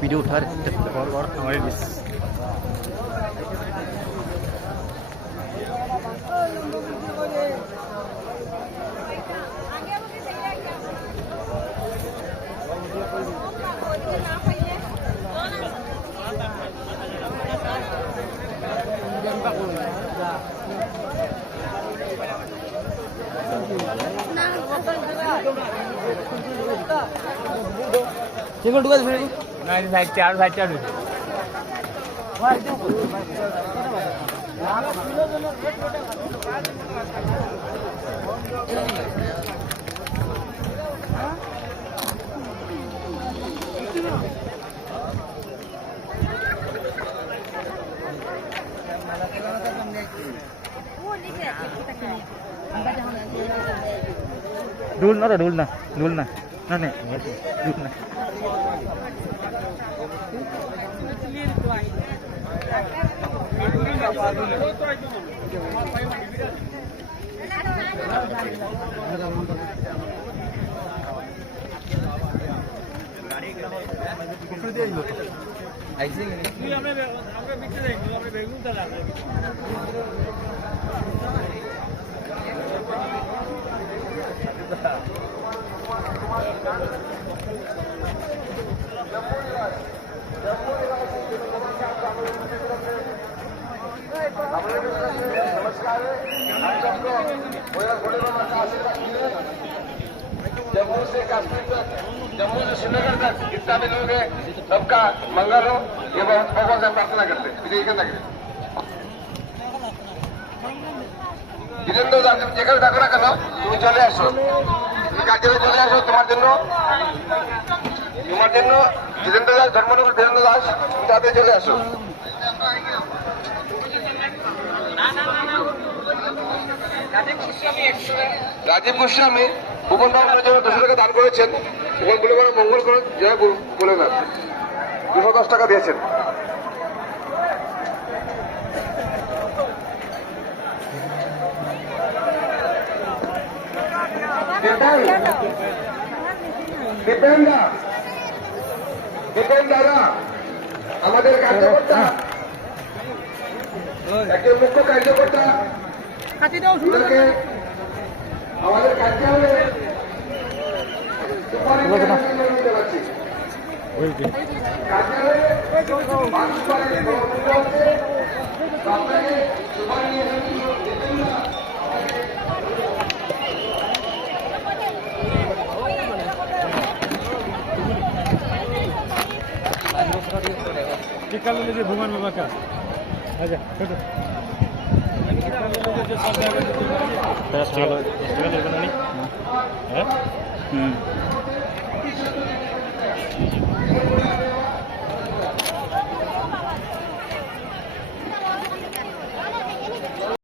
Video उठा रहे और हमारे টিকল ঢুকাই দিবি না সাইড চার সাইড চার ढूल ना ढूल ना ना नहीं ढूल ना जम्मू से कश्मीर तक, जम्मू से श्रीनगर तक जितना भी लोग हैं सबका मंगल हो, ये बहुत भगवान से प्रार्थना करते हैं। जितेंद्र दास যেখানে থাকো না কেন তুমি চলে আসো, তুমি কাজে চলে আসো। তোমার জন্য জিতেন্দ্র দাস, ধর্মনগর ধীরেন্দ্র দাস, তুমি তাতে চলে আসো। রাজীব গোস্বামী ভুবন বাবুর জন্য 200 টাকা দান করেছেন। ভুবন বলে বলে মঙ্গল করুন, জয় বলে না 210 টাকা দিয়েছেন। দীপেন দাদা আমাদের কার্যকর্তা, একজন মুখ্য কার্যকর্তা, আমাদের কার্যালয়ে टीका ले लीजिए भगवान बाबा का। आजा छोटो चलो